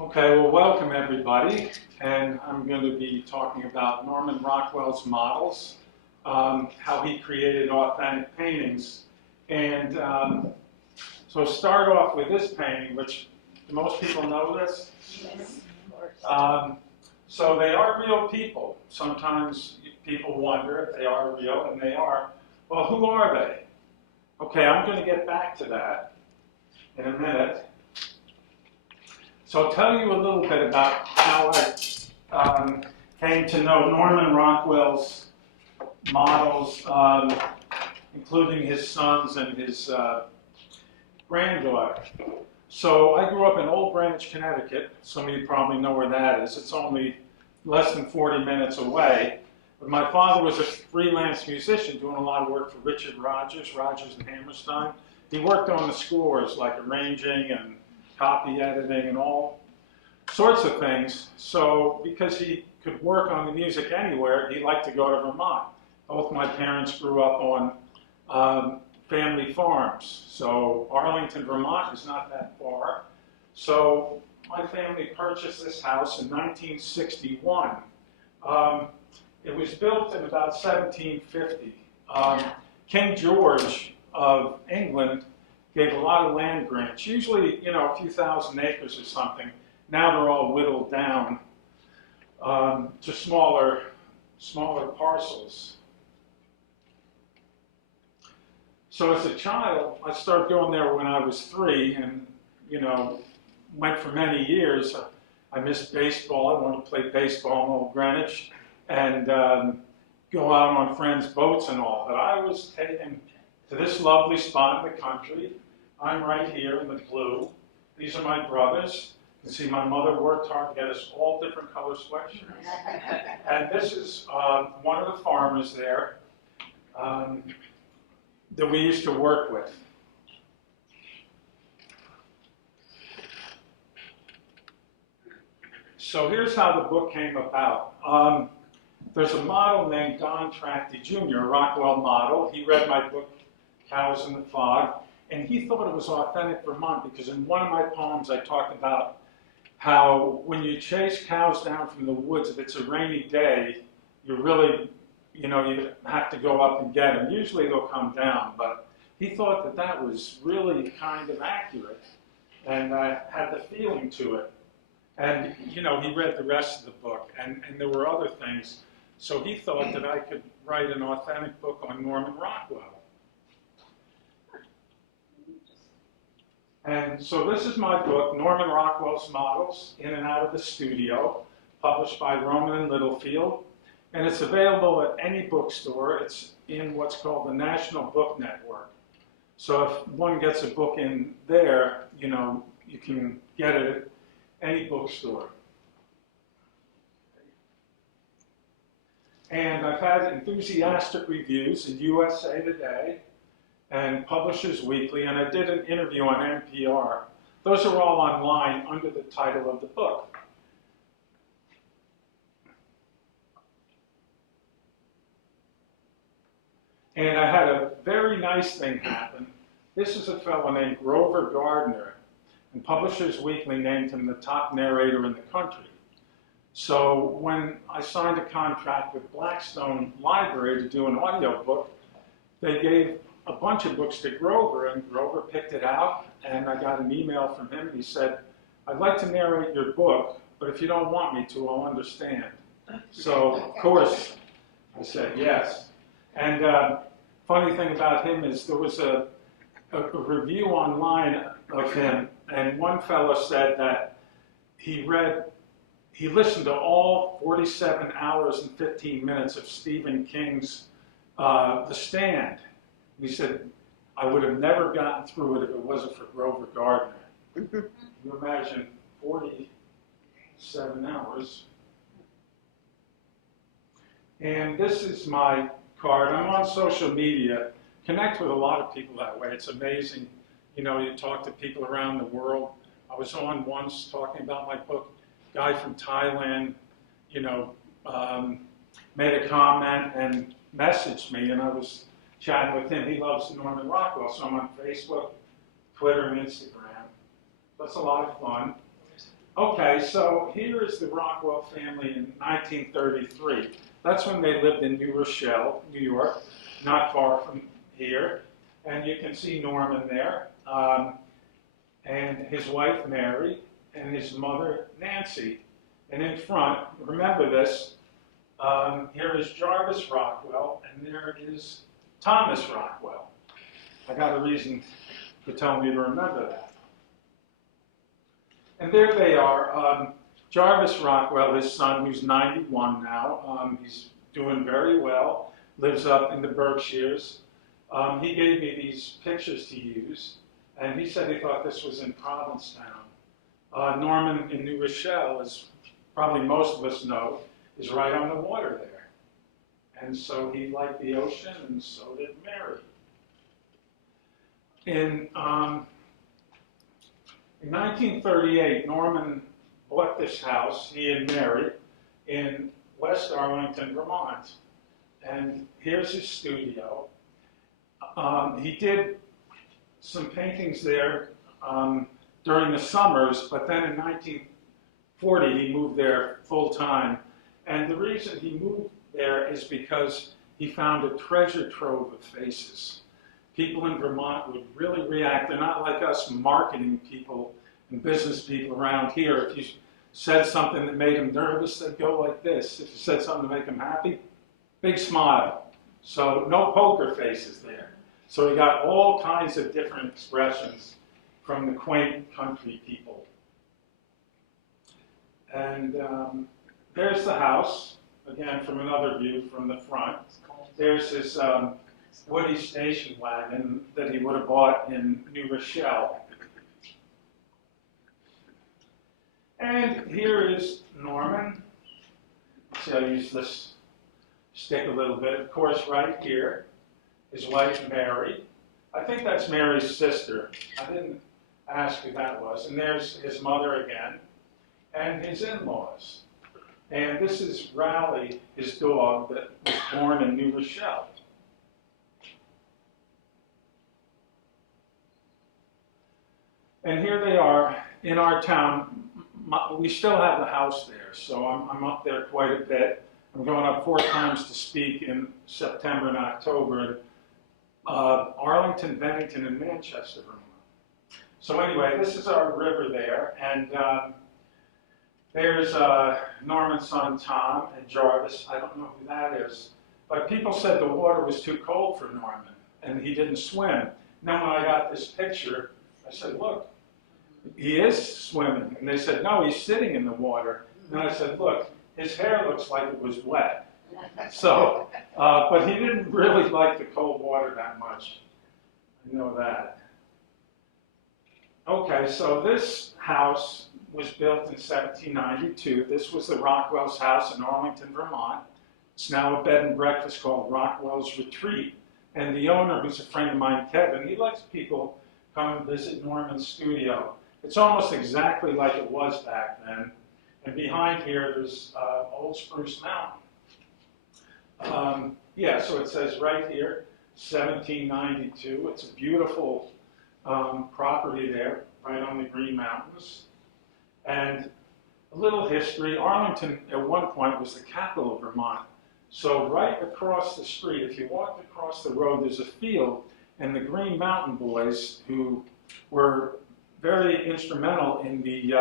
Okay, well, welcome everybody, and I'm going to be talking about Norman Rockwell's models, how he created authentic paintings. And so start off with this painting, which do most people know this? Yes, of course. So they are real people. Sometimes people wonder if they are real, and they are. Well, who are they? Okay, I'm going to get back to that in a minute. So I'll tell you a little bit about how I came to know Norman Rockwell's models, including his sons and his granddaughter. So I grew up in Old Greenwich, Connecticut. Some of you probably know where that is. It's only less than 40 minutes away. But my father was a freelance musician doing a lot of work for Richard Rodgers and Hammerstein. He worked on the scores, like arranging and copy editing and all sorts of things. So because he could work on the music anywhere, he liked to go to Vermont. Both my parents grew up on family farms. So Arlington, Vermont is not that far. So my family purchased this house in 1961. It was built in about 1750. King George of England gave a lot of land grants, usually, a few thousand acres or something. Now they're all whittled down to smaller parcels. So as a child, I started going there when I was 3 and, went for many years. I missed baseball. I wanted to play baseball in Old Greenwich and go out on friends' boats and all. But I was taken to this lovely spot in the country. I'm right here in the blue. These are my brothers. You can see my mother worked hard to get us all different color sweatshirts. And this is one of the farmers there that we used to work with. So here's how the book came about. There's a model named Don Tracty Jr., a Rockwell model. He read my book, Cows in the Fog, and he thought it was authentic Vermont because in one of my poems I talked about how when you chase cows down from the woods, if it's a rainy day, you really, you have to go up and get them. Usually they'll come down, but he thought that that was really kind of accurate and had the feeling to it. And, he read the rest of the book, and there were other things. So he thought that I could write an authentic book on Norman Rockwell. And so this is my book, Norman Rockwell's Models, In and Out of the Studio, published by Rowman & Littlefield. And it's available at any bookstore. It's in what's called the National Book Network. So if one gets a book in there, you can get it at any bookstore. And I've had enthusiastic reviews in USA Today and Publishers Weekly, and I did an interview on NPR. Those are all online under the title of the book. And I had a very nice thing happen. This is a fellow named Grover Gardner, and Publishers Weekly named him the top narrator in the country. So when I signed a contract with Blackstone Library to do an audiobook, they gave a bunch of books to Grover, and Grover picked it out, and I got an email from him, and he said, I'd like to narrate your book, but if you don't want me to, I'll understand. So, of course, I said yes. And funny thing about him is there was a review online of him, and one fellow said that he listened to all 47 hours and 15 minutes of Stephen King's The Stand. He said, I would have never gotten through it if it wasn't for Grover Gardner. Can you imagine 47 hours? And this is my card. I'm on social media. Connect with a lot of people that way. It's amazing. You talk to people around the world. I was on once talking about my book. Guy from Thailand, made a comment and messaged me, and I was chatting with him. He loves Norman Rockwell, so I'm on Facebook, Twitter, and Instagram. That's a lot of fun. Okay, so here is the Rockwell family in 1933. That's when they lived in New Rochelle, New York, not far from here. And you can see Norman there, and his wife Mary, and his mother Nancy. And in front, remember this, here is Jarvis Rockwell, and there is Thomas Rockwell. I got a reason to tell me to remember that. And there they are. Jarvis Rockwell, his son, who's 91 now, he's doing very well, lives up in the Berkshires. He gave me these pictures to use, and he said he thought this was in Provincetown. Norman in New Rochelle, as probably most of us know, is right on the water there. And so he liked the ocean, and so did Mary. In 1938, Norman bought this house, he and Mary, in West Arlington, Vermont. And here's his studio. He did some paintings there during the summers, but then in 1940 he moved there full time. And the reason he moved there is because he found a treasure trove of faces. People in Vermont would really react. They're not like us marketing people and business people around here. If you said something that made them nervous, they'd go like this. If you said something to make them happy, big smile. So no poker faces there. So he got all kinds of different expressions from the quaint country people. And there's the house, again from another view from the front. There's his Woody station wagon that he would have bought in New Rochelle. And here is Norman. See, I'll use this stick a little bit. Of course, right here, his wife Mary. I think that's Mary's sister. I didn't ask who that was. And there's his mother again, and his in-laws. And this is Raleigh, his dog, that was born in New Rochelle. And here they are in our town. We still have the house there, so I'm up there quite a bit. I'm going up 4 times to speak in September and October in Arlington, Bennington, and Manchester, Vermont. So anyway, this is our river there, and there's Norman's son Tom and Jarvis. I don't know who that is, but people said the water was too cold for Norman, and he didn't swim. Then when I got this picture, I said, look, he is swimming. And they said, no, he's sitting in the water. And I said, look, his hair looks like it was wet. So, but he didn't really like the cold water that much. I know that. Okay, so this house was built in 1792. This was the Rockwells' house in Arlington, Vermont. It's now a bed and breakfast called Rockwell's Retreat. And the owner, who's a friend of mine, Kevin, he lets people come and visit Norman's studio. It's almost exactly like it was back then. And behind here, there's Old Spruce Mountain. Yeah, so it says right here, 1792. It's a beautiful property there, right on the Green Mountains. And a little history, Arlington at one point was the capital of Vermont. So right across the street, if you walked across the road, there's a field, and the Green Mountain Boys, who were very instrumental in the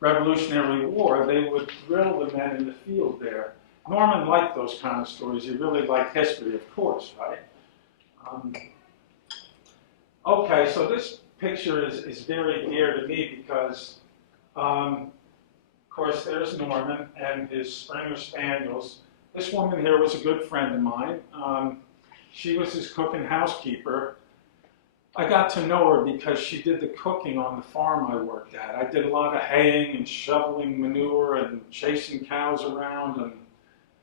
Revolutionary War, they would drill the men in the field there. Norman liked those kind of stories. He really liked history, of course, right? Okay, so this picture is very dear to me because, of course, there's Norman and his Springer Spaniels. This woman here was a good friend of mine. She was his cook and housekeeper. I got to know her because she did the cooking on the farm I worked at. I did a lot of haying and shoveling manure and chasing cows around and,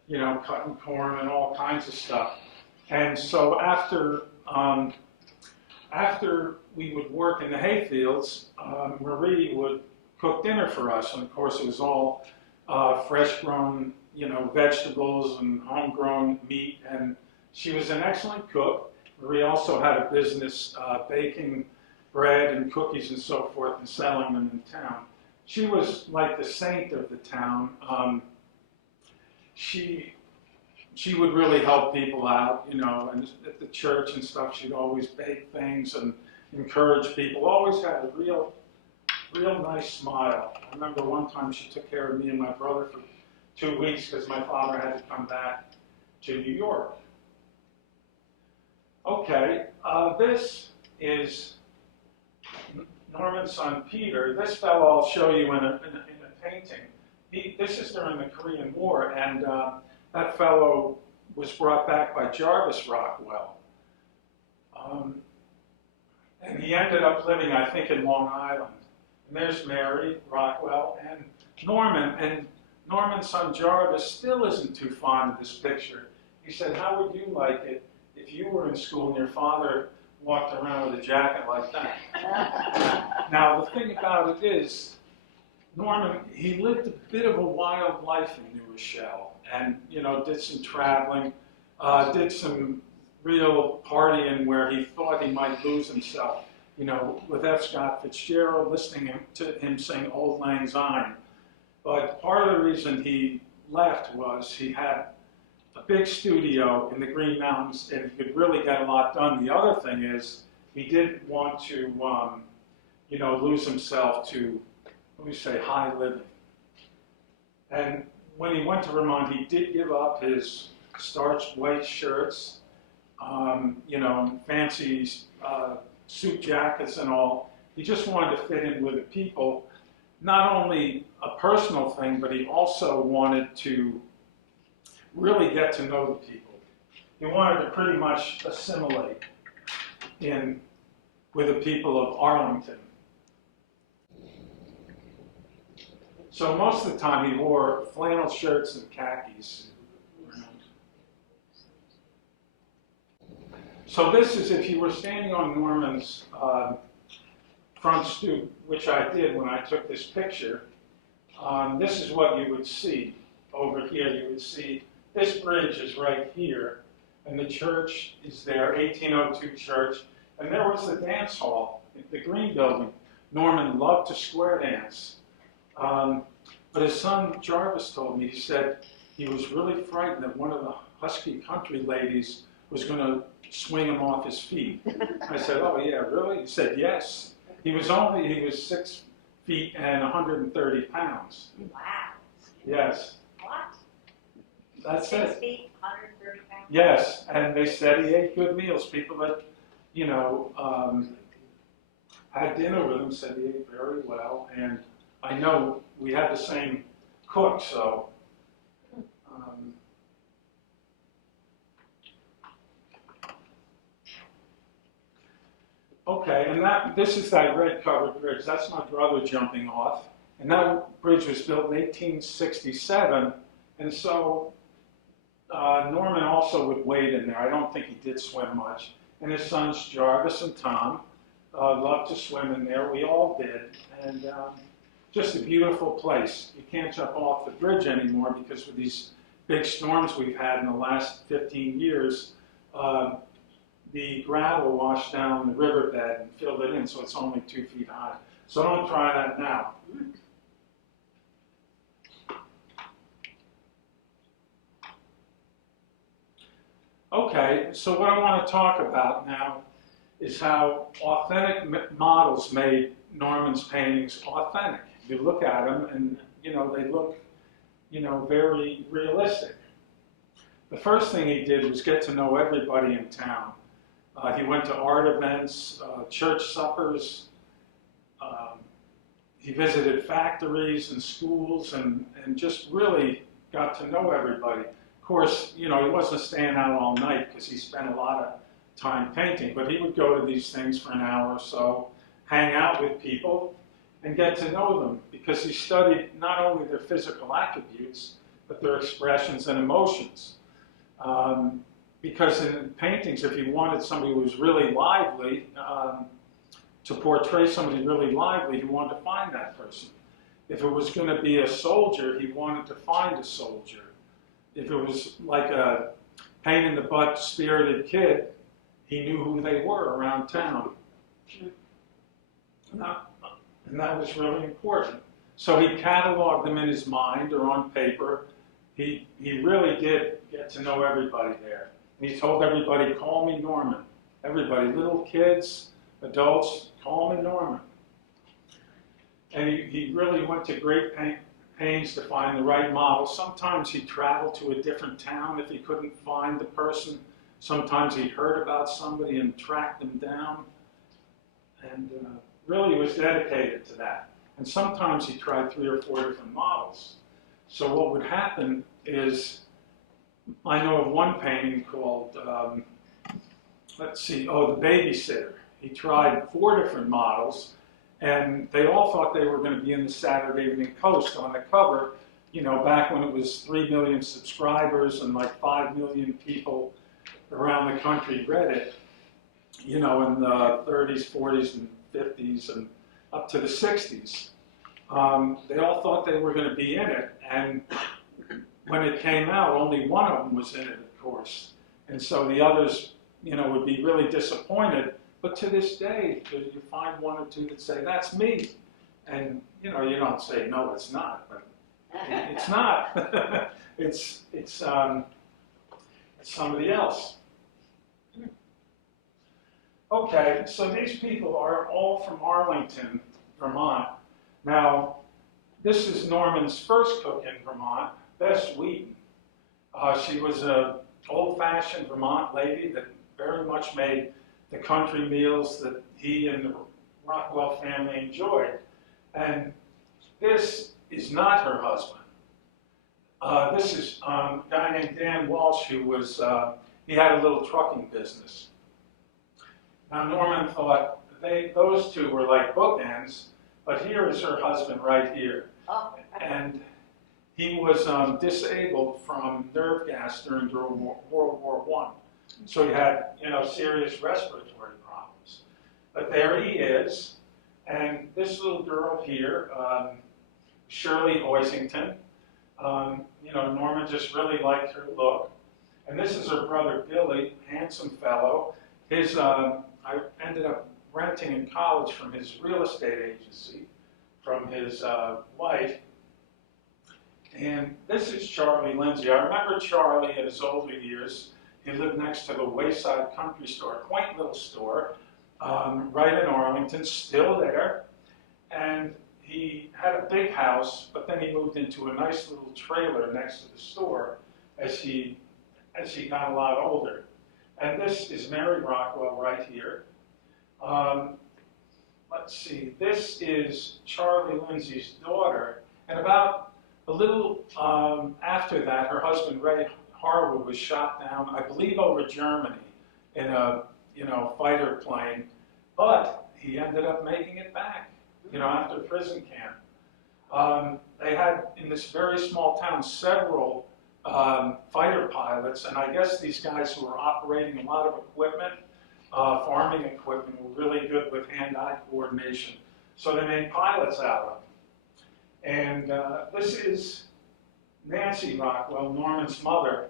you know, cutting corn and all kinds of stuff. And so after we would work in the hay fields, Marie would cook dinner for us. And of course it was all fresh grown, you know, vegetables and homegrown meat. And she was an excellent cook. Marie also had a business baking bread and cookies and so forth and selling them in town. she was like the saint of the town. She would really help people out, you know, and at the church and stuff, she'd always bake things and encourage people. Always had a real nice smile. I remember one time she took care of me and my brother for 2 weeks because my father had to come back to New York. Okay, this is Norman's son Peter. This fellow I'll show you in a painting. This is during the Korean War, and that fellow was brought back by Jarvis Rockwell. And he ended up living, I think, in Long Island. And there's Mary Rockwell and Norman. And Norman's son Jarvis still isn't too fond of this picture. He said, how would you like it if you were in school and your father walked around with a jacket like that? Now, the thing about it is, Norman, he lived a bit of a wild life in New Rochelle and, you know, did some traveling, did some real partying where he thought he might lose himself, you know, with F. Scott Fitzgerald, listening to him sing Auld Lang Syne. But part of the reason he left was he had a big studio in the Green Mountains and he could really get a lot done. The other thing is he didn't want to, you know, lose himself to, let me say, high living. And when he went to Vermont, he did give up his starched white shirts, you know, fancy suit jackets and all. He just wanted to fit in with the people. Not only a personal thing, but he also wanted to really get to know the people. He wanted to pretty much assimilate in with the people of Arlington. So most of the time he wore flannel shirts and khakis. So this is if you were standing on Norman's front stoop, which I did when I took this picture. This is what you would see over here. You would see this bridge is right here, and the church is there, 1802 church. And there was the dance hall, the Green Building. Norman loved to square dance. But his son Jarvis told me, he said he was really frightened that one of the husky country ladies was going to swing him off his feet. I said, oh yeah, really? He said, yes. He was 6 feet and 130 pounds. Wow. Yes. What? That's 6 it. feet, 130 pounds? Yes, and they said he ate good meals. People that, you know, had dinner with him said he ate very well, and I know we had the same cook, so. Okay, and this is that red covered bridge. That's my brother jumping off. And that bridge was built in 1867, and so Norman also would wade in there. I don't think he did swim much. And his sons Jarvis and Tom loved to swim in there. We all did. And just a beautiful place. You can't jump off the bridge anymore because with these big storms we've had in the last 15 years, the gravel washed down the riverbed and filled it in, so it's only 2 feet high. So don't try that now. Okay, so what I want to talk about now is how authentic models made Norman's paintings authentic. You look at them and, you know, they look, you know, very realistic. The first thing he did was get to know everybody in town. He went to art events, church suppers. He visited factories and schools and just really got to know everybody. Of course, you know, he wasn't staying out all night because he spent a lot of time painting, but he would go to these things for an hour or so, hang out with people, and get to know them because he studied not only their physical attributes, but their expressions and emotions. Because in paintings, if you wanted somebody who was really lively, to portray somebody really lively, he wanted to find that person. If it was going to be a soldier, he wanted to find a soldier. If it was like a pain-in-the-butt spirited kid, he knew who they were around town. And that was really important. So he cataloged them in his mind or on paper. He really did get to know everybody there. And he told everybody, call me Norman. Everybody, little kids, adults, call me Norman. And he really went to great pains to find the right model. Sometimes he traveled to a different town if he couldn't find the person. Sometimes he heard about somebody and tracked them down. And really was dedicated to that. And sometimes he tried 3 or 4 different models. So what would happen is, I know of one painting called, let's see, oh, The Babysitter. He tried 4 different models, and they all thought they were going to be in the Saturday Evening Post on the cover, you know, back when it was 3 million subscribers and like 5 million people around the country read it, you know, in the 30s, 40s, and 50s, and up to the 60s. They all thought they were going to be in it, and when it came out, only one of them was in it, of course. And so the others, you know, would be really disappointed. But to this day, you find 1 or 2 that say, that's me. And, you know, you don't say, no, it's not, but it's not. it's somebody else. Okay, so these people are all from Arlington, Vermont. Now, this is Norman's first cook in Vermont, Bess Wheaton. She was an old-fashioned Vermont lady that very much made the country meals that he and the Rockwell family enjoyed. And this is not her husband. This is a guy named Dan Walsh who was, he had a little trucking business. Now Norman thought those 2 were like bookends, but here is her husband right here. Oh. And he was disabled from nerve gas during World War I. So he had, you know, serious respiratory problems. But there he is, and this little girl here, Shirley Hoisington, you know, Norman just really liked her look. And this is her brother Billy, handsome fellow. His, I ended up renting in college from his real estate agency, from his wife. And this is Charlie Lindsay. I remember Charlie in his older years. He lived next to the Wayside Country Store, a quaint little store, right in Arlington, still there. And he had a big house, but then he moved into a nice little trailer next to the store as he got a lot older. And this is Mary Rockwell right here. Let's see, this is Charlie Lindsay's daughter. And about a little after that, her husband Ray Harwood was shot down, I believe over Germany, in a, you know, fighter plane. But he ended up making it back, you know, after prison camp. They had, in this very small town, several fighter pilots, and I guess these guys who were operating a lot of equipment, farming equipment, were really good with hand-eye coordination. So they made pilots out of them. And this is Nancy Rockwell, Norman's mother.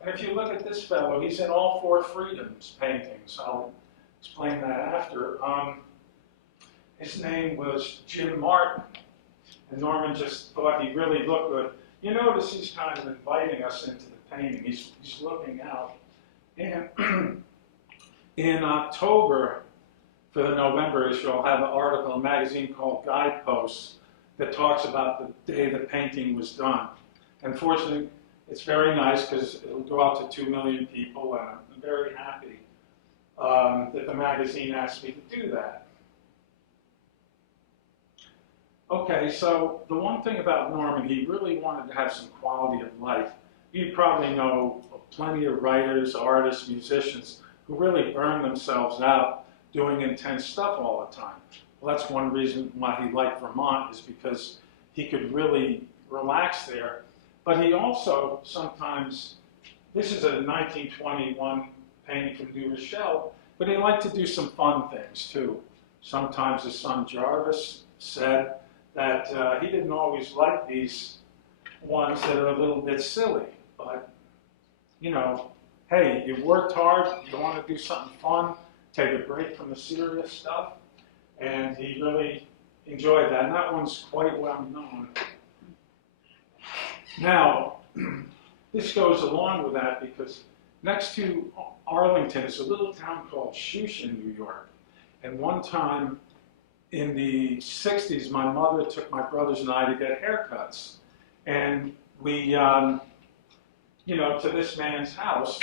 And if you look at this fellow, he's in all 4 Freedoms paintings. I'll explain that after. His name was Jim Martin. And Norman just thought he really looked good. You notice he's kind of inviting us into the painting. He's looking out. And in October, for the November issue, I'll have an article, a magazine called Guideposts, that talks about the day the painting was done. Unfortunately, it's very nice because it'll go out to 2 million people, and I'm very happy that the magazine asked me to do that. Okay, so the one thing about Norman, he really wanted to have some quality of life. You probably know plenty of writers, artists, musicians who really burn themselves out doing intense stuff all the time. Well, that's one reason why he liked Vermont, is because he could really relax there. But he also sometimes, this is a 1921 painting from New Rochelle, but he liked to do some fun things too. Sometimes his son Jarvis said that he didn't always like these ones that are a little bit silly, but you know, hey, you worked hard, you want to do something fun, take a break from the serious stuff, and he really enjoyed that, and that one's quite well known. Now, this goes along with that because next to Arlington is a little town called Shushan, New York. And one time in the 60s, my mother took my brothers and I to get haircuts. And we, you know, to this man's house.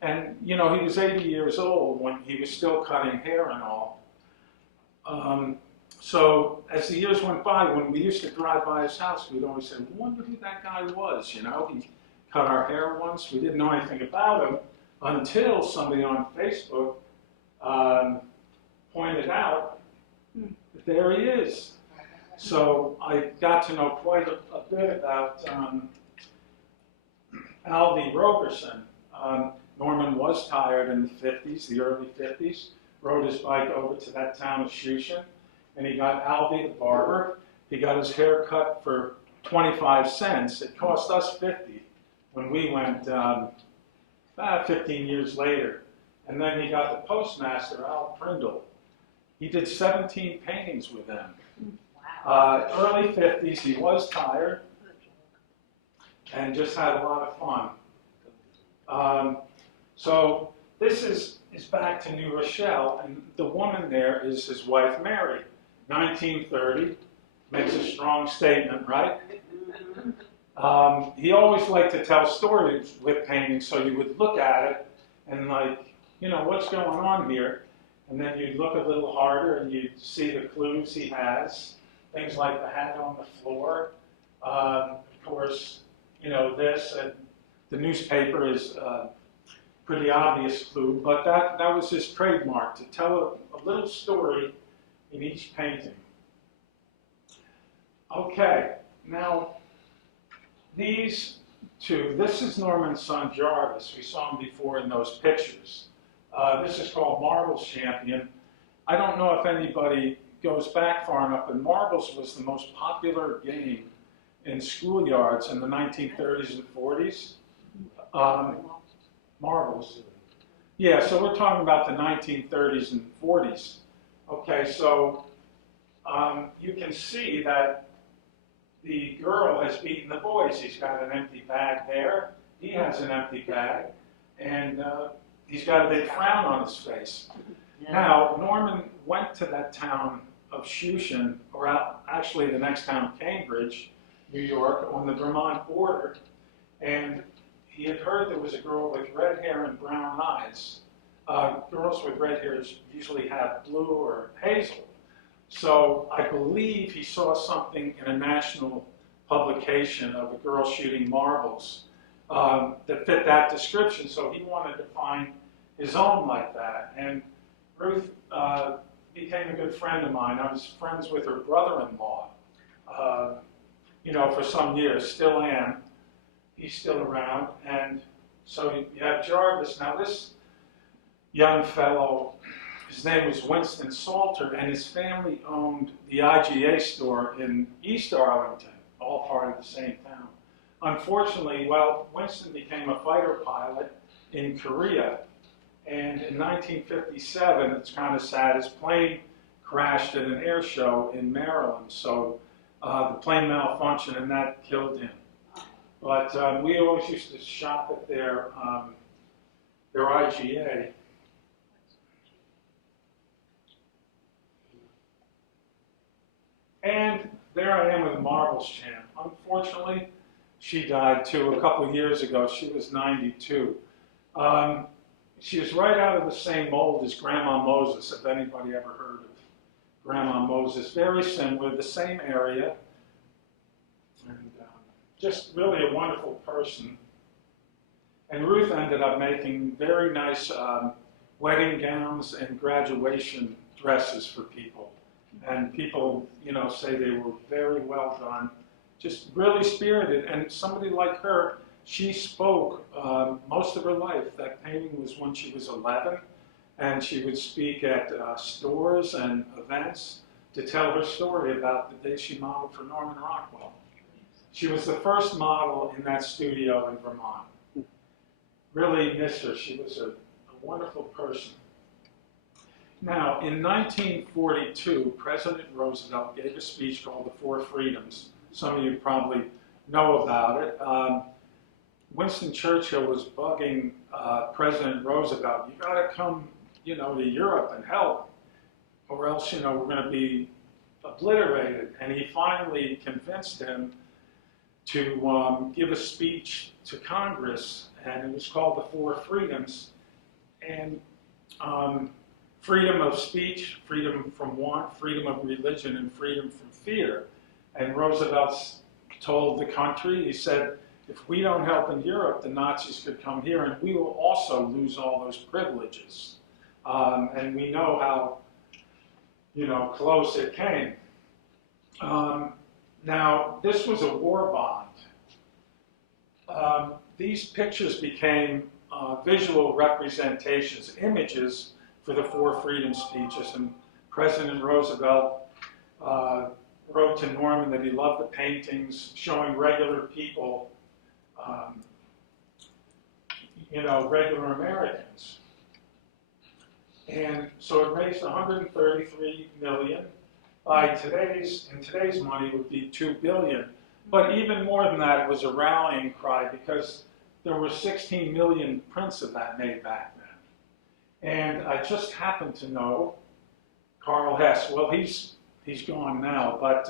And, you know, he was 80 years old when he was still cutting hair and all. So as the years went by, when we used to drive by his house, we'd always say, wonder who that guy was, you know? He cut our hair once. We didn't know anything about him until somebody on Facebook pointed out that there he is. So I got to know quite a bit about Alvy Roberson. Norman was tired in the 50s, the early 50s, rode his bike over to that town of Shushan, and he got Alvy the barber. He got his hair cut for 25 cents. It cost us 50 when we went 15 years later. And then he got the postmaster, Al Prindle. He did 17 paintings with them. Early 50s, he was tired and just had a lot of fun. So this is back to New Rochelle, and the woman there is his wife, Mary. 1930, makes a strong statement, right? He always liked to tell stories with paintings, so you would look at it and like, you know, what's going on here? And then you'd look a little harder and you'd see the clues he has, things like the hat on the floor. Of course, you know, this, and the newspaper is a pretty obvious clue, but that was his trademark, to tell a little story in each painting. Okay, now these two, this is Norman's son Jarvis. We saw him before in those pictures. This is called Marbles Champion. I don't know if anybody goes back far enough, but marbles was the most popular game in schoolyards in the 1930s and 40s. Marbles. Yeah, so we're talking about the 1930s and 40s. Okay, so you can see that the girl has beaten the boys. He's got an empty bag there. He has an empty bag. And he's got a big frown on his face. Yeah. Now, Norman went to that town of Shushan, or actually the next town, Cambridge, New York, on the Vermont border. And he had heard there was a girl with red hair and brown eyes. Girls with red hair usually have blue or hazel. So I believe he saw something in a national publication of a girl shooting marbles that fit that description. So he wanted to find his own like that. And Ruth became a good friend of mine. I was friends with her brother-in-law, you know, for some years. Still am. He's still around. And so you have Jarvis. Now this young fellow, his name was Winston Salter, and his family owned the IGA store in East Arlington, all part of the same town. Unfortunately, well, Winston became a fighter pilot in Korea, and in 1957, it's kind of sad, his plane crashed at an air show in Maryland, so the plane malfunctioned and that killed him. But we always used to shop at their IGA. And there I am with Marbles Champ. Unfortunately, she died too a couple of years ago. She was 92. She was right out of the same mold as Grandma Moses, if anybody ever heard of Grandma Moses. Very similar, the same area. And just really a wonderful person. And Ruth ended up making very nice wedding gowns and graduation dresses for people. And people, you know, say they were very well done, just really spirited. And somebody like her, she spoke most of her life. That painting was when she was 11, and she would speak at stores and events to tell her story about the day she modeled for Norman Rockwell. She was the first model in that studio in Vermont. Really miss her. She was a wonderful person. Now, in 1942, President Roosevelt gave a speech called the Four Freedoms. Some of you probably know about it. Winston Churchill was bugging President Roosevelt, you gotta come, to Europe and help, or else, we're gonna be obliterated. And he finally convinced him to give a speech to Congress, and it was called the Four Freedoms. And freedom of speech, freedom from want, freedom of religion, and freedom from fear. And Roosevelt told the country, he said, if we don't help in Europe, the Nazis could come here, and we will also lose all those privileges. And we know how, close it came. Now, this was a war bond. These pictures became visual representations, images for the Four Freedom speeches, and President Roosevelt wrote to Norman that he loved the paintings showing regular people, regular Americans. And so it raised $133 million. In today's money would be $2 billion. But even more than that, it was a rallying cry because there were 16 million prints of that made back then. And I just happened to know Carl Hess. Well, he's gone now, but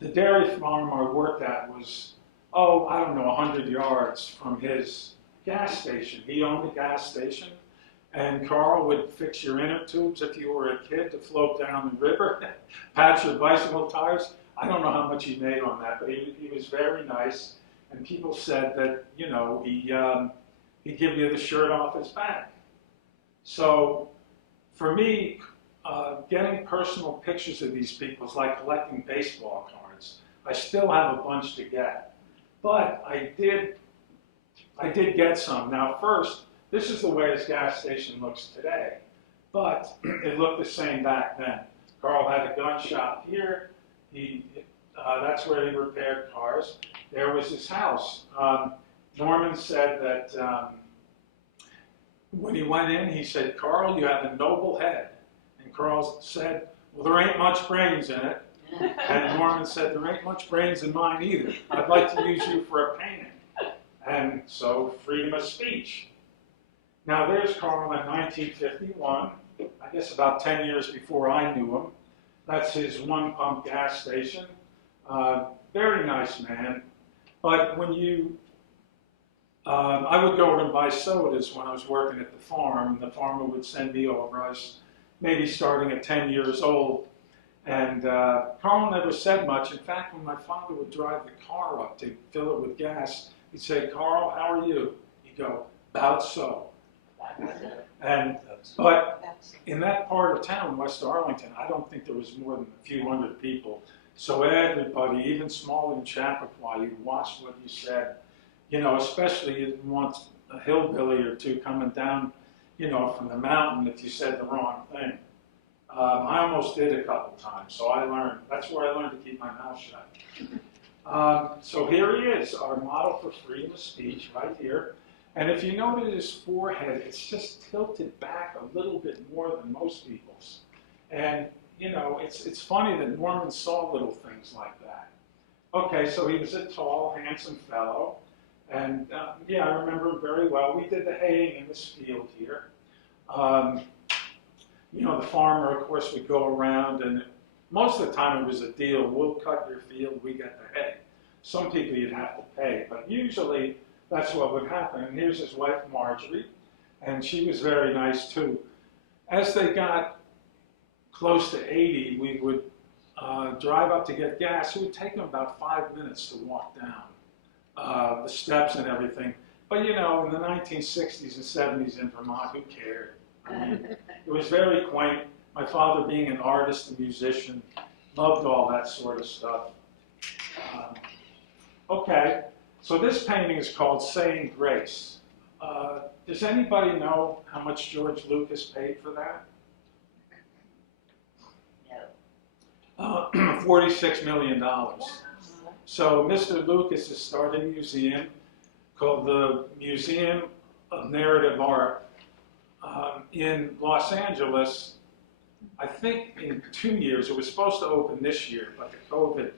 the dairy farm I worked at was, 100 yards from his gas station. He owned a gas station, and Carl would fix your inner tubes if you were a kid to float down the river, patch your bicycle tires. I don't know how much he made on that, but he was very nice. And people said that, he'd give you the shirt off his back. So for me, getting personal pictures of these people is like collecting baseball cards. I still have a bunch to get. But I did get some. Now first, this is the way his gas station looks today. But it looked the same back then. Carl had a gun shop here. That's where he repaired cars. There was his house. Norman said that when he went in, he said, Carl, you have a noble head. And Carl said, well, there ain't much brains in it. And Norman said, there ain't much brains in mine either. I'd like to use you for a painting. And so, freedom of speech. Now, there's Carl in 1951, I guess about 10 years before I knew him. That's his one-pump gas station. Very nice man. But when I would go over and buy sodas when I was working at the farm. The farmer would send me over. I was maybe starting at 10 years old. And Carl never said much. In fact, when my father would drive the car up to fill it with gas, he'd say, Carl, how are you? He'd go, about so. But in that part of town, West Arlington, I don't think there was more than a few hundred people. So everybody, even smaller than Chappaqua, you watched what you said. Especially you didn't want a hillbilly or two coming down, from the mountain if you said the wrong thing. I almost did a couple times, so I learned. That's where I learned to keep my mouth shut. So here he is, our model for freedom of speech, right here. And if you notice his forehead, it's just tilted back a little bit more than most people's. And, it's funny that Norman saw little things like that. Okay, so he was a tall, handsome fellow. And, I remember him very well. We did the haying in this field here. The farmer, of course, would go around, and most of the time it was a deal. We'll cut your field, we get the hay. Some people you'd have to pay, but usually that's what would happen. And here's his wife, Marjorie, and she was very nice, too. As they got close to 80, we would drive up to get gas. It would take them about 5 minutes to walk down the steps and everything. But, in the 1960s and 70s in Vermont, who cared? I mean, it was very quaint. My father, being an artist and musician, loved all that sort of stuff. Okay, so this painting is called Saying Grace. Does anybody know how much George Lucas paid for that? No. $46 million. So Mr. Lucas has started a museum called the Museum of Narrative Art. in Los Angeles, I think in 2 years, it was supposed to open this year, but the COVID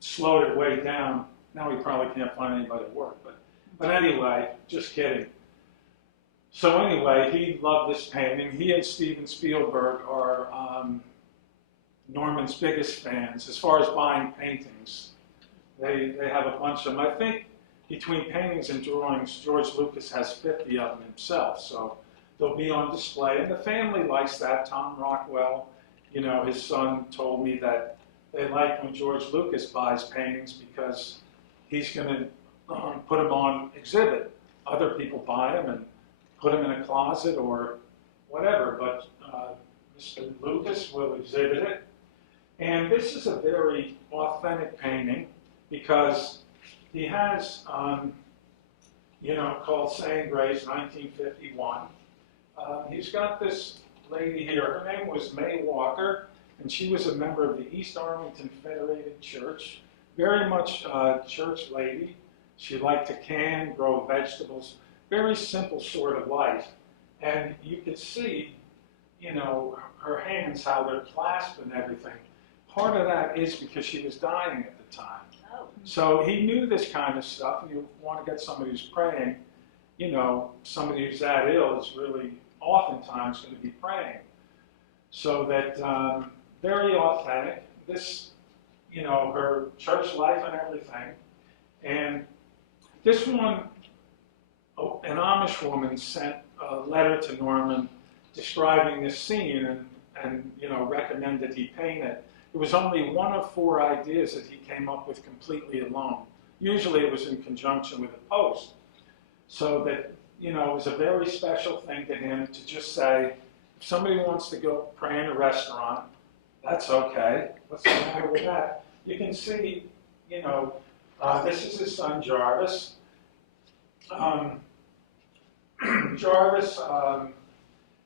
slowed it way down. Now we probably can't find anybody to work, but anyway, just kidding. So anyway, he loved this painting. He and Steven Spielberg are Norman's biggest fans as far as buying paintings. They have a bunch of them. I think between paintings and drawings, George Lucas has 50 of them himself, so they'll be on display. And the family likes that. Tom Rockwell, you know, his son told me that they like when George Lucas buys paintings because he's going to put them on exhibit. Other people buy them and put them in a closet or whatever, but Mr. Lucas will exhibit it. And this is a very authentic painting because he has, you know, called Saying Grace, 1951. He's got this lady here. Her name was May Walker, and she was a member of the East Arlington Federated Church. Very much church lady. She liked to can, grow vegetables. Very simple sort of life. And you could see, you know, her hands, how they're clasped and everything. Part of that is because she was dying at the time. Oh. So he knew this kind of stuff, and you want to get somebody who's praying, you know, somebody who's that ill is really oftentimes going to be praying. So that, very authentic. This, you know, her church life and everything. And this one, an Amish woman sent a letter to Norman describing this scene and you know, recommended he paint it. It was only one of 4 ideas that he came up with completely alone. Usually it was in conjunction with a post. So that, you know, it was a very special thing to him to just say, if somebody wants to go pray in a restaurant, that's okay. What's the matter with that? You can see, you know, this is his son Jarvis. Jarvis,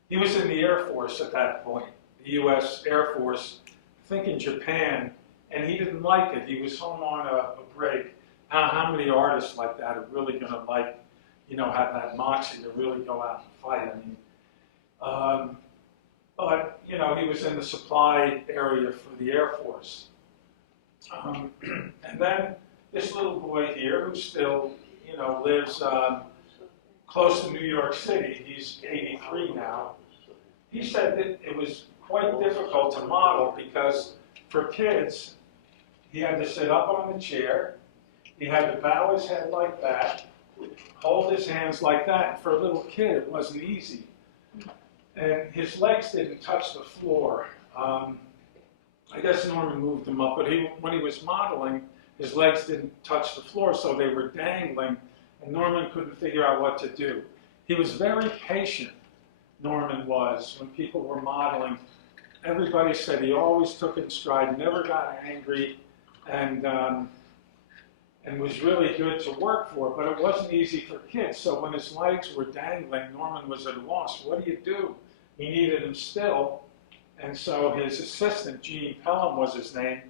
he was in the Air Force at that point, the U.S. Air Force, I think in Japan, and he didn't like it. He was home on a break. How many artists like that are really going to like, you know, have that moxie to really go out and fight? I mean, but, you know, he was in the supply area for the Air Force. And then this little boy here who still, you know, lives close to New York City. He's 83 now. He said that it was quite difficult to model because for kids, he had to sit up on the chair, he had to bow his head like that, hold his hands like that. And for a little kid, it wasn't easy. And his legs didn't touch the floor. I guess Norman moved them up, but when he was modeling, his legs didn't touch the floor, so they were dangling, and Norman couldn't figure out what to do. He was very patient, Norman was, when people were modeling. Everybody said he always took it in stride, never got angry, and was really good to work for, but it wasn't easy for kids. So when his legs were dangling, Norman was at a loss. What do you do? He needed them still, and so his assistant, Gene Pelham was his name,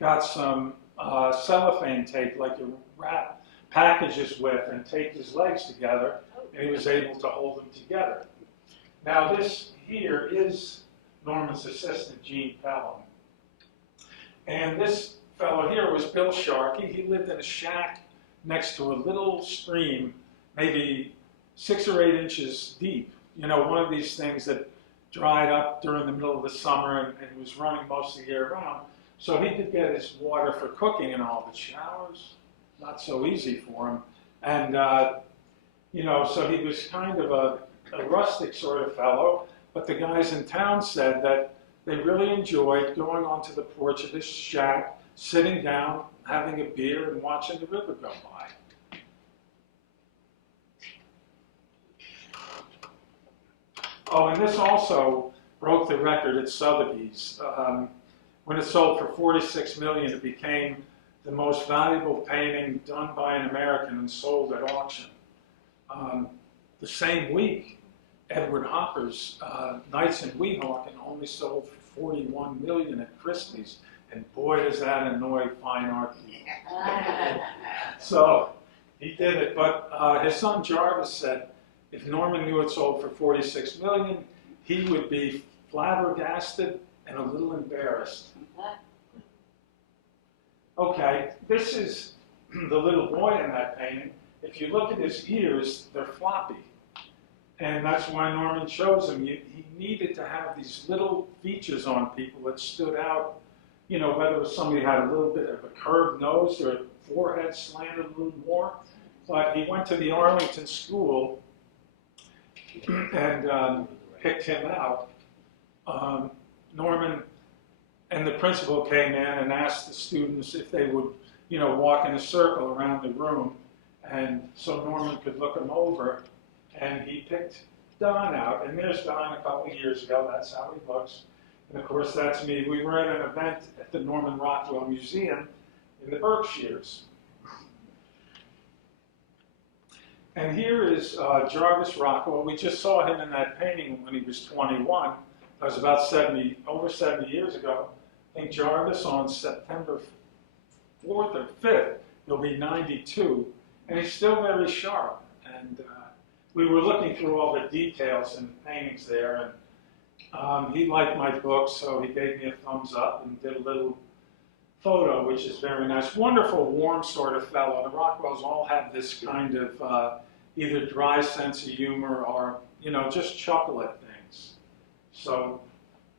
got some cellophane tape, like you wrap packages with, and taped his legs together, and he was able to hold them together. Now this here is Norman's assistant, Gene Pelham. And this fellow here was Bill Sharkey. He lived in a shack next to a little stream, maybe 6 or 8 inches deep. You know, one of these things that dried up during the middle of the summer and was running most of the year round. So he could get his water for cooking and all, but showers, not so easy for him. And, you know, so he was kind of a rustic sort of fellow, but the guys in town said that they really enjoyed going onto the porch of this shack, sitting down, having a beer, and watching the river go by. Oh, and this also broke the record at Sotheby's. When it sold for $46 million, it became the most valuable painting done by an American and sold at auction. The same week, Edward Hopper's Nights in Weehawken only sold for $41 million at Christie's, and boy, does that annoy fine art people. So he did it, but his son Jarvis said, if Norman knew it sold for $46 million, he would be flabbergasted and a little embarrassed. Okay, this is the little boy in that painting. If you look at his ears, they're floppy. And that's why Norman chose him. He needed to have these little features on people that stood out, you know, whether it was somebody had a little bit of a curved nose or forehead slanted a little more. But he went to the Arlington school and picked him out. Norman and the principal came in and asked the students if they would, you know, walk in a circle around the room. And so Norman could look him over. And he picked Don out. And there's Don a couple of years ago. That's how he looks. And of course, that's me. We were at an event at the Norman Rockwell Museum in the Berkshires. And here is Jarvis Rockwell. We just saw him in that painting when he was 21. That was about over 70 years ago. I think Jarvis on September 4th or 5th, he'll be 92. And he's still very sharp. And we were looking through all the details and paintings there. And he liked my book, so he gave me a thumbs up and did a little photo, which is very nice. Wonderful, warm sort of fellow. The Rockwells all have this kind of either dry sense of humor or, you know, just chuckle at things. So,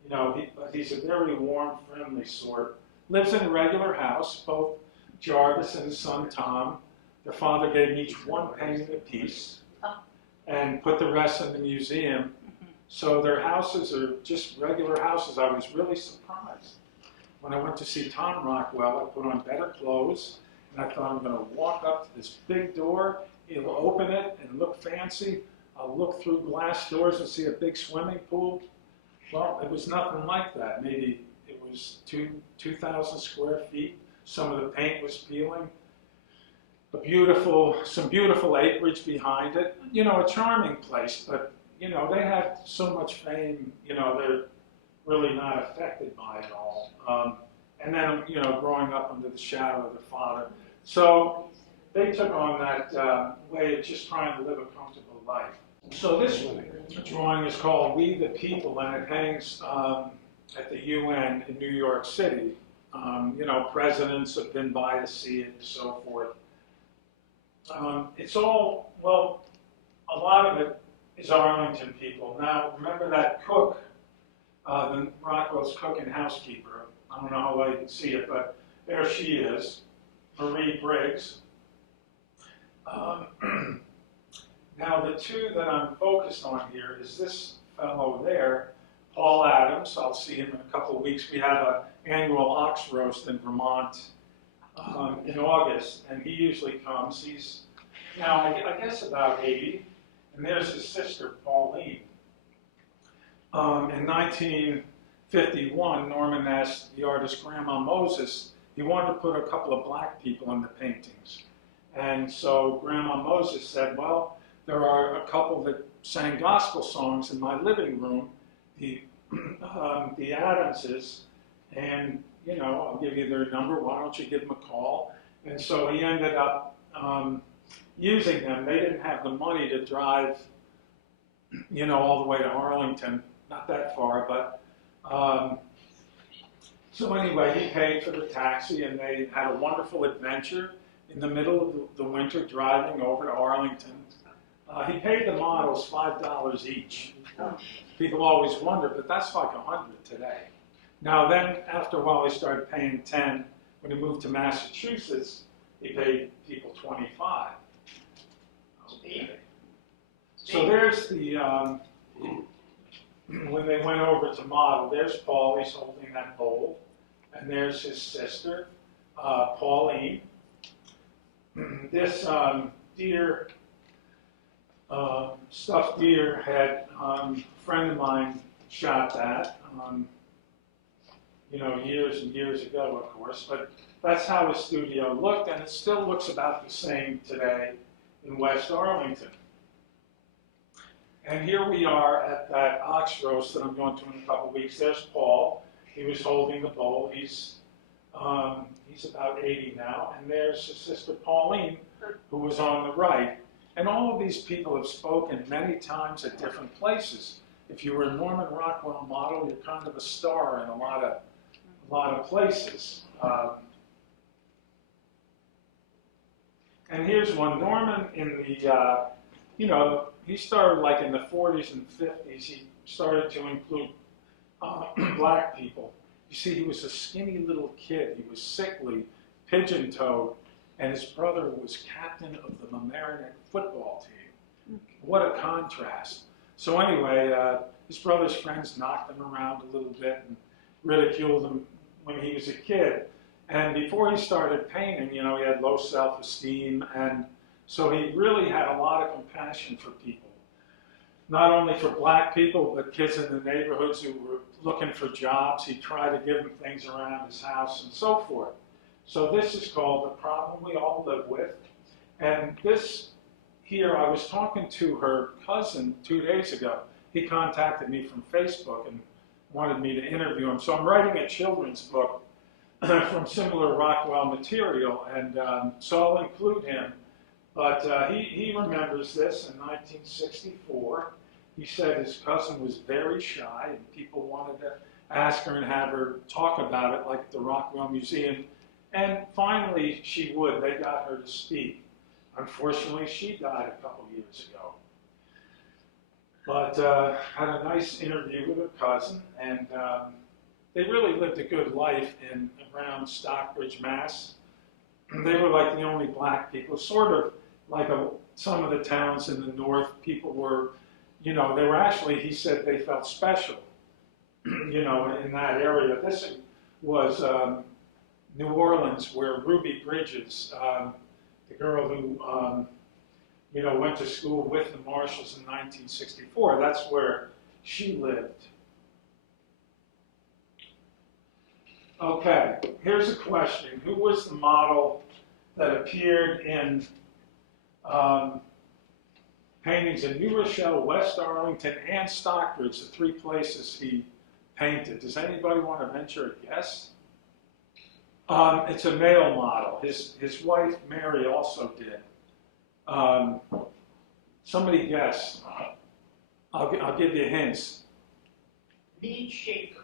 you know, he's a very warm, friendly sort. Lives in a regular house, both Jarvis and his son Tom. Their father gave each one painting apiece and put the rest in the museum. So their houses are just regular houses. I was really surprised. When I went to see Tom Rockwell, I put on better clothes, and I thought I'm going to walk up to this big door, it'll open it and look fancy. I'll look through glass doors and see a big swimming pool. Well, it was nothing like that. Maybe it was 2,000 square feet. Some of the paint was peeling. Some beautiful acreage behind it. You know, a charming place, but, you know, they had so much fame, you know, they're really not affected by it all. And then, you know, growing up under the shadow of the father. So they took on that way of just trying to live a comfortable life. So this drawing is called We the People, and it hangs at the UN in New York City. You know, presidents have been by to see it and so forth. It's all, well, a lot of it is Arlington people. Now, remember that cook, the Rockwell's cook and housekeeper. I don't know how well you can see it, but there she is, Marie Briggs. Now, the two that I'm focused on here is this fellow there, Paul Adams. I'll see him in a couple of weeks. We have an annual ox roast in Vermont in August, and he usually comes. He's now, I guess, about 80. And there's his sister, Pauline. In 1951, Norman asked the artist Grandma Moses, he wanted to put a couple of black people in the paintings. And so Grandma Moses said, well, there are a couple that sang gospel songs in my living room, the Adamses, and, you know, I'll give you their number, why don't you give them a call? And so he ended up using them. They didn't have the money to drive, you know, all the way to Arlington, not that far, but so anyway, he paid for the taxi, and they had a wonderful adventure in the middle of the winter driving over to Arlington. He paid the models $5 each. People always wonder, but that's like $100 today. Now then, after a while, he started paying $10. When he moved to Massachusetts, he paid people $25. Okay. So there's the, when they went over to model, there's Paul, he's holding that bowl. And there's his sister, Pauline. This deer, stuffed deer head, a friend of mine shot that, you know, years and years ago, of course. But that's how his studio looked, and it still looks about the same today in West Arlington. And here we are at that ox roast that I'm going to in a couple of weeks. There's Paul. He was holding the bowl. He's about 80 now. And there's his sister Pauline, who was on the right. And all of these people have spoken many times at different places. If you were a Norman Rockwell model, you're kind of a star in a lot of places. And here's one. Norman in the, he started like in the 40s and 50s. He started to include black people. You see, he was a skinny little kid. He was sickly, pigeon-toed, and his brother was captain of the Mamaroneck football team. What a contrast. So anyway, his brother's friends knocked him around a little bit and ridiculed him when he was a kid. And before he started painting, he had low self-esteem, and so he really had a lot of compassion for people. Not only for black people, but kids in the neighborhoods who were looking for jobs. He tried to give them things around his house and so forth. So this is called The Problem We All Live With. And this here, I was talking to her cousin 2 days ago. He contacted me from Facebook and wanted me to interview him. So I'm writing a children's book from similar Rockwell material, and so I'll include him. But he remembers this in 1964. He said his cousin was very shy, and people wanted to ask her and have her talk about it, like at the Rockwell Museum. And finally, she would. They got her to speak. Unfortunately, she died a couple years ago. But had a nice interview with her cousin, and they really lived a good life around Stockbridge, Mass. They were like the only black people, sort of like some of the towns in the north. People were, they were actually, he said they felt special, in that area. This was New Orleans, where Ruby Bridges, the girl who, went to school with the Marshalls in 1964, that's where she lived. Okay, here's a question. Who was the model that appeared in paintings in New Rochelle, West Arlington, and Stockbridge, the three places he painted? Does anybody want to venture a guess? It's a male model. His wife, Mary, also did. Somebody guess. I'll give you hints. Mead Schaefer.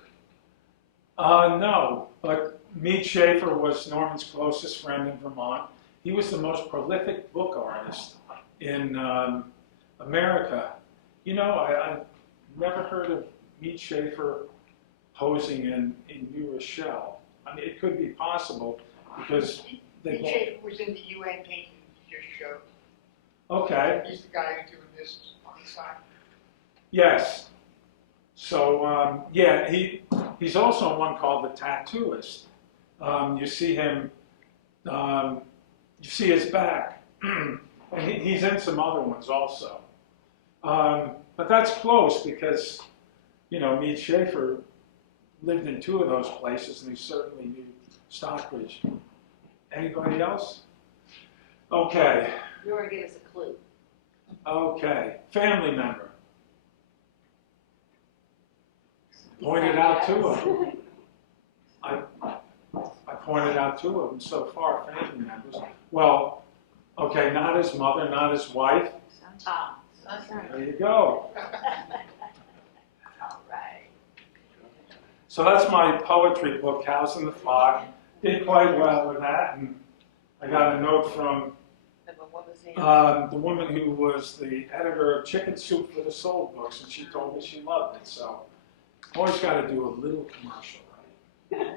No, but Mead Schaefer was Norman's closest friend in Vermont. He was the most prolific book artist in America. I've never heard of Mead Schaefer posing in New Rochelle. I mean, it could be possible because they Mead Schaefer was in the UN painting you just showed. Okay. He's the guy who's doing this on the side. Yes. So, yeah, he's also one called the Tattooist. You see him, you see his back. And he's in some other ones also. But that's close because, Mead Schaefer lived in two of those places, and he certainly knew Stockbridge. Anybody else? Okay. You want to give us a clue? Okay. Family member. Pointed out two of them. I pointed out two of them so far, family members. Well, okay, not his mother, not his wife. Ah, There you go. all right. So that's my poetry book, House in the Fog. Did quite well with that, and I got a note from What was the the woman who was the editor of Chicken Soup for the Soul books, and she told me she loved it. So always got to do a little commercial, right?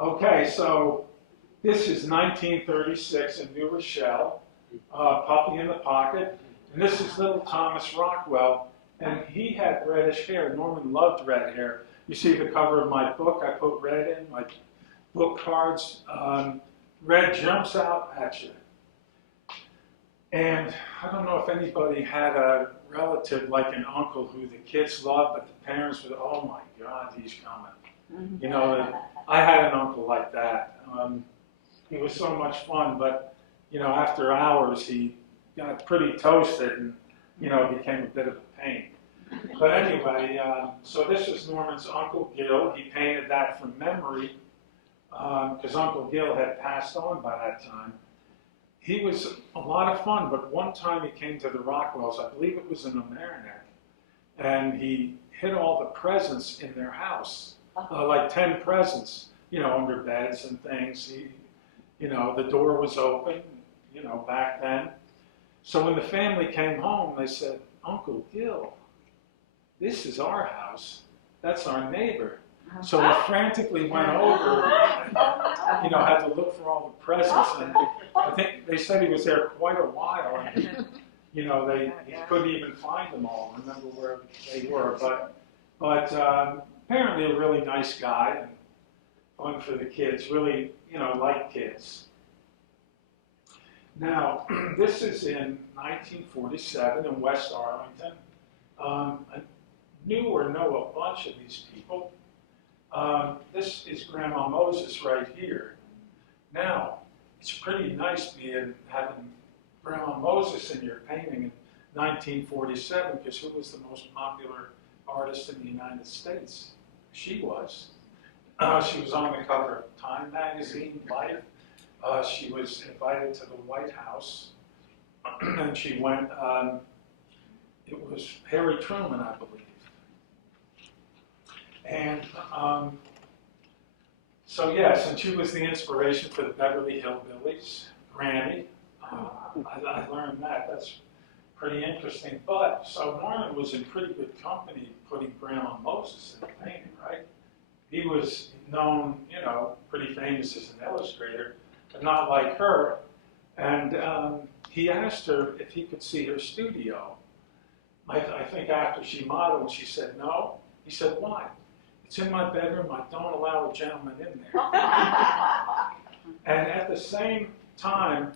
Okay, so this is 1936 in New Rochelle, Puppy in the Pocket, and this is little Thomas Rockwell, and he had reddish hair. Norman loved red hair. You see the cover of my book, I put red in, my book cards. Red jumps out at you. And I don't know if anybody had a relative like an uncle who the kids loved, but the parents would, oh my God, he's coming. I had an uncle like that. He was so much fun, but after hours he got pretty toasted and became a bit of a pain. But anyway, so this was Norman's Uncle Gil. He painted that from memory because Uncle Gil had passed on by that time. he was a lot of fun, but one time he came to the Rockwells, I believe it was in Mamaroneck, and he hid all the presents in their house, like 10 presents, you know, under beds and things. You know, the door was open, you know, back then. So when the family came home, they said, Uncle Gil, this is our house. That's our neighbor. So we frantically went over and, you know, had to look for all the presents. And I think they said he was there quite a while. And, you know, he couldn't even find them all, remember where they were. But apparently a really nice guy and fun for the kids, really, you know, like kids. Now, this is in 1947 in West Arlington. I knew or know a bunch of these people. This is Grandma Moses right here. Now, it's pretty nice having Grandma Moses in your painting in 1947, because who was the most popular artist in the United States? She was. She was on the cover of Time magazine, Life. She was invited to the White House, and she went, it was Harry Truman, I believe. And so yes, and she was the inspiration for the Beverly Hillbillies, Granny. I learned that. That's pretty interesting. But, so Norman was in pretty good company putting Grandma Moses in the painting, right? He was known, you know, pretty famous as an illustrator, but not like her. And he asked her if he could see her studio. I think after she modeled, she said no. He said, why? It's in my bedroom. I don't allow a gentleman in there. And at the same time,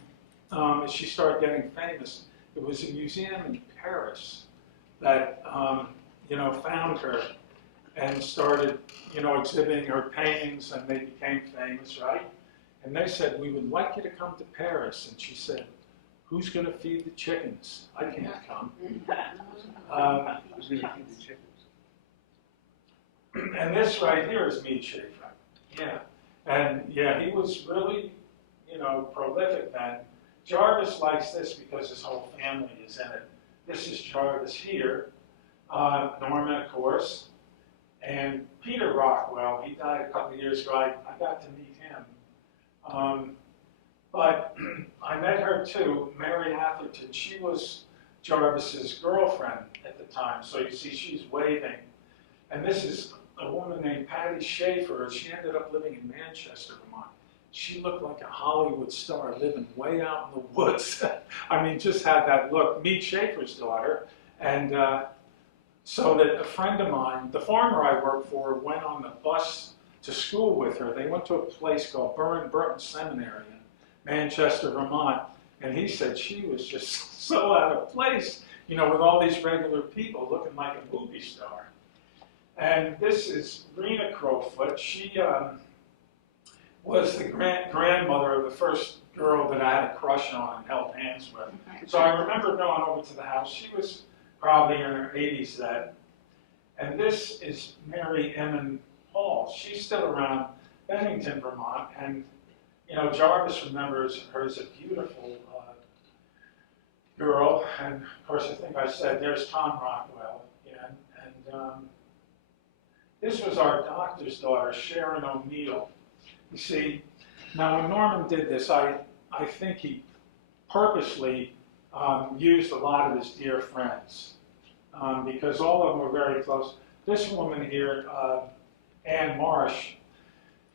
as she started getting famous, there was a museum in Paris that, you know, found her and started, you know, exhibiting her paintings, and they became famous, right? And they said, we would like you to come to Paris. And she said, who's going to feed the chickens? I can't come. Who's going to feed the chickens? And this right here is Mead Schaefer. Yeah. And yeah, he was really, you know, prolific then. Jarvis likes this because his whole family is in it. This is Jarvis here. Norman, of course. And Peter Rockwell, he died a couple of years ago. I got to meet him. But I met her too, Mary Atherton. She was Jarvis's girlfriend at the time. So you see, she's waving. And this is a woman named Patty Schaefer. She ended up living in Manchester, Vermont. She looked like a Hollywood star living way out in the woods. I mean, just had that look. Mead Schaefer's daughter. And so that a friend of mine, the farmer I worked for, went on the bus to school with her. They went to a place called Burton Seminary in Manchester, Vermont. And he said she was just so out of place, you know, with all these regular people looking like a movie star. And this is Rena Crowfoot. She was the grandmother of the first girl that I had a crush on and held hands with. So I remember going over to the house. She was probably in her 80s then. And this is Mary Emmon Hall. She's still around Bennington, Vermont. And, you know, Jarvis remembers her as a beautiful girl. And, of course, I think I said, there's Tom Rockwell. Yeah, and this was our doctor's daughter, Sharon O'Neill. You see, now when Norman did this, I think he purposely used a lot of his dear friends because all of them were very close. This woman here, Ann Marsh,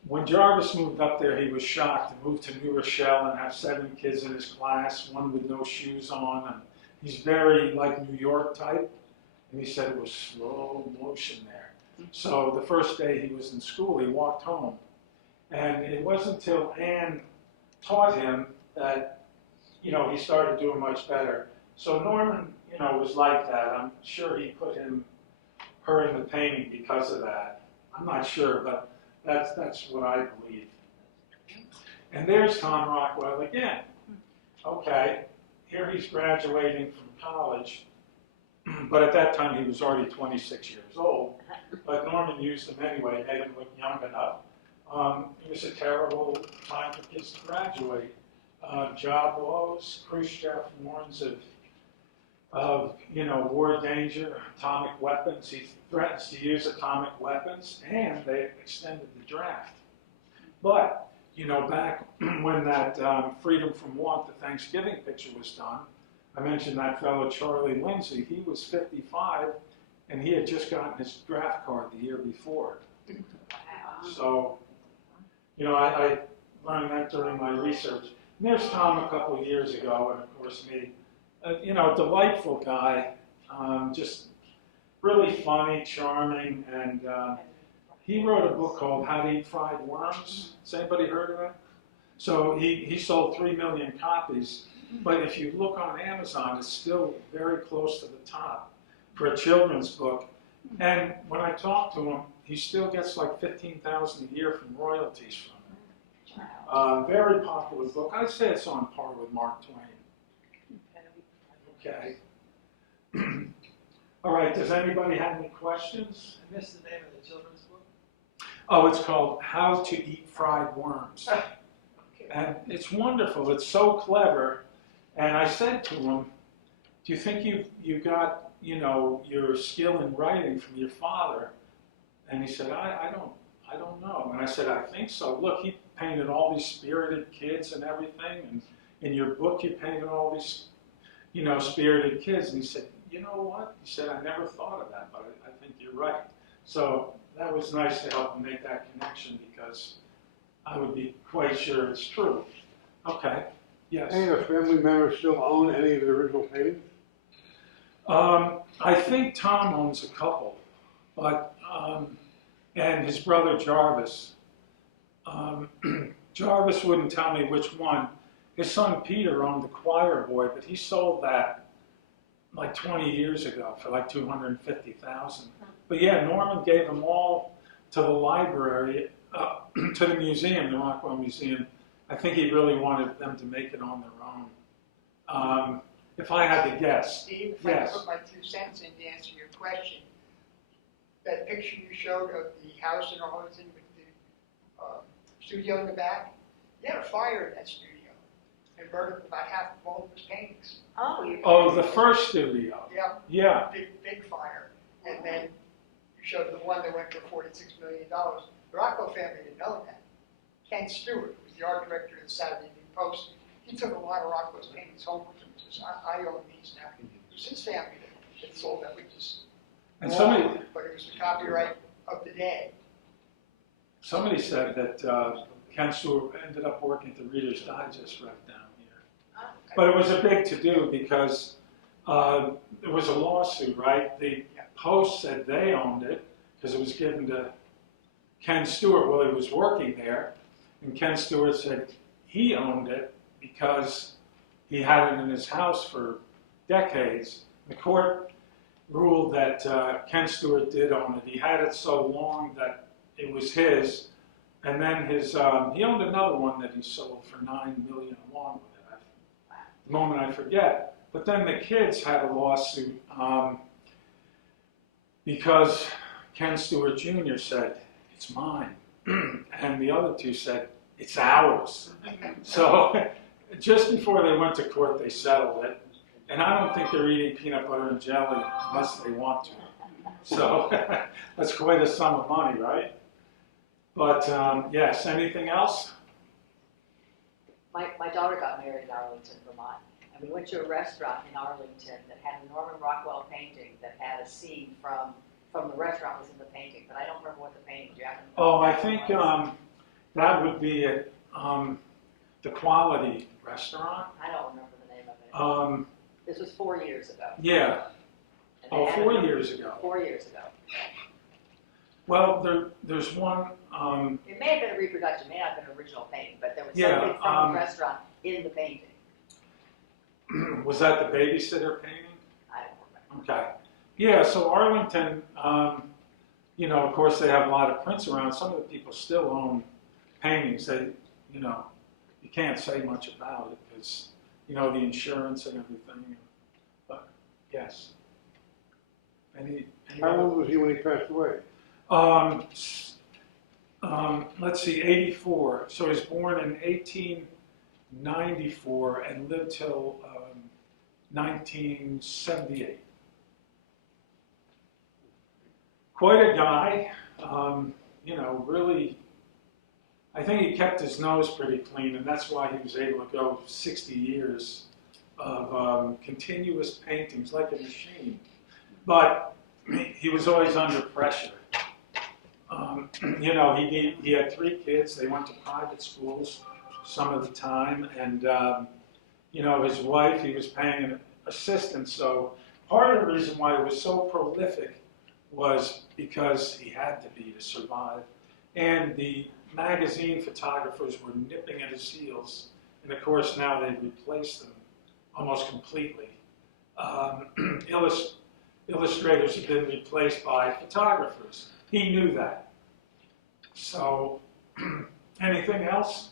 when Jarvis moved up there, he was shocked to move to New Rochelle and have 7 kids in his class, one with no shoes on. And he's very like New York type. And he said it was slow motion there. So the first day he was in school, he walked home. And it wasn't until Ann taught him that, you know, he started doing much better. So Norman, you know, was like that. I'm sure he put her in the painting because of that. I'm not sure, but that's what I believe. And there's Tom Rockwell again. Okay, here he's graduating from college, but at that time he was already 26 years old. But Norman used him anyway, made him look young enough. It was a terrible time for kids to graduate. job woes. Khrushchev warns of war danger, atomic weapons. He threatens to use atomic weapons, and they extended the draft. But back when that Freedom from Want, the Thanksgiving picture was done, I mentioned that fellow Charlie Lindsay. He was 55, and he had just gotten his draft card the year before. So, I learned that during my research. And there's Tom a couple of years ago, and of course me. Delightful guy, just really funny, charming, and he wrote a book called How to Eat Fried Worms. Has anybody heard of it? So he sold 3 million copies, but if you look on Amazon, it's still very close to the top for a children's book. And when I talk to him, he still gets like $15,000 a year from royalties from it. Very popular book. I'd say it's on par with Mark Twain. Okay. All right, does anybody have any questions? I missed the name of the children's book. Oh, it's called How to Eat Fried Worms. And it's wonderful. It's so clever. And I said to him, do you think you got, your skill in writing from your father? And he said, I don't know. And I said, I think so. Look, he painted all these spirited kids and everything. And in your book, you painted all these, spirited kids. And he said, you know what? He said, I never thought of that, but I think you're right. So that was nice to help him make that connection because I would be quite sure it's true. Okay. Yes. Any of the family members still own any of the original paintings? I think Tom owns a couple, but and his brother Jarvis. Jarvis wouldn't tell me which one. His son Peter owned the Choir Boy, but he sold that like 20 years ago for like $250,000. But yeah, Norman gave them all to the library, to the museum, the Rockwell Museum. I think he really wanted them to make it on their own. If I had to guess. Steve, if Yes. I could put my 2 cents in to answer your question, that picture you showed of the house in Arlington with the studio in the back, they had a fire in that studio and burned up about half of all of his paintings. Oh, the first studio. Yeah, Yeah. big fire. And then you showed the one that went for $46 million. The Rockwell family didn't know that. Ken Stewart, who was the art director of the Saturday Evening Post, he took a lot of Rockwell's paintings home with him. He says, I own these now. It was his family that sold that, which is And wrong, but it was the copyright of the day. somebody said that Ken Stewart ended up working at the Reader's Digest right down here. But it was a big to-do because there was a lawsuit, right? The Post said they owned it because it was given to Ken Stewart while he was working there. And Ken Stewart said he owned it because he had it in his house for decades. The court ruled that Ken Stewart did own it. He had it so long that it was his. And then his he owned another one that he sold for $9 million along with it. The moment I forget. But then the kids had a lawsuit because Ken Stewart Jr. said, it's mine. And the other two said, it's ours. So just before they went to court, they settled it. And I don't think they're eating peanut butter and jelly unless they want to. So that's quite a sum of money, right? But yes, anything else? My daughter got married in Arlington, Vermont, and we went to a restaurant in Arlington that had a Norman Rockwell painting that had a scene from the restaurant was in the painting, but I don't remember what the painting was. Oh, I think that would be at the Quality Restaurant. I don't remember the name of it. This was 4 years ago. Yeah. And they Oh, had 4 it- years ago. 4 years ago. Well, there's one. It may have been a reproduction, may not have been an original painting, but there was Yeah, something from the restaurant in the painting. Was that the babysitter painting? I don't remember. Okay. Yeah, so Arlington, of course they have a lot of prints around. Some of the people still own paintings. They, you can't say much about it because, the insurance and everything. But, yes. Any How other- old was he when he passed away? Let's see, 84. So he was born in 94 and lived till 1978. Quite a guy, you know, really, I think he kept his nose pretty clean, and that's why he was able to go 60 years of continuous paintings, like a machine. But he was always under pressure. You know, he had 3 kids. They went to private schools some of the time, and you know, his wife, he was paying an assistant. So part of the reason why he was so prolific was because he had to be to survive. And the magazine photographers were nipping at his heels, and of course now they've replaced them almost completely. Illustrators have been replaced by photographers. He knew that. So, anything else?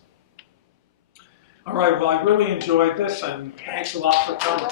All right, well, I really enjoyed this, and thanks a lot for coming.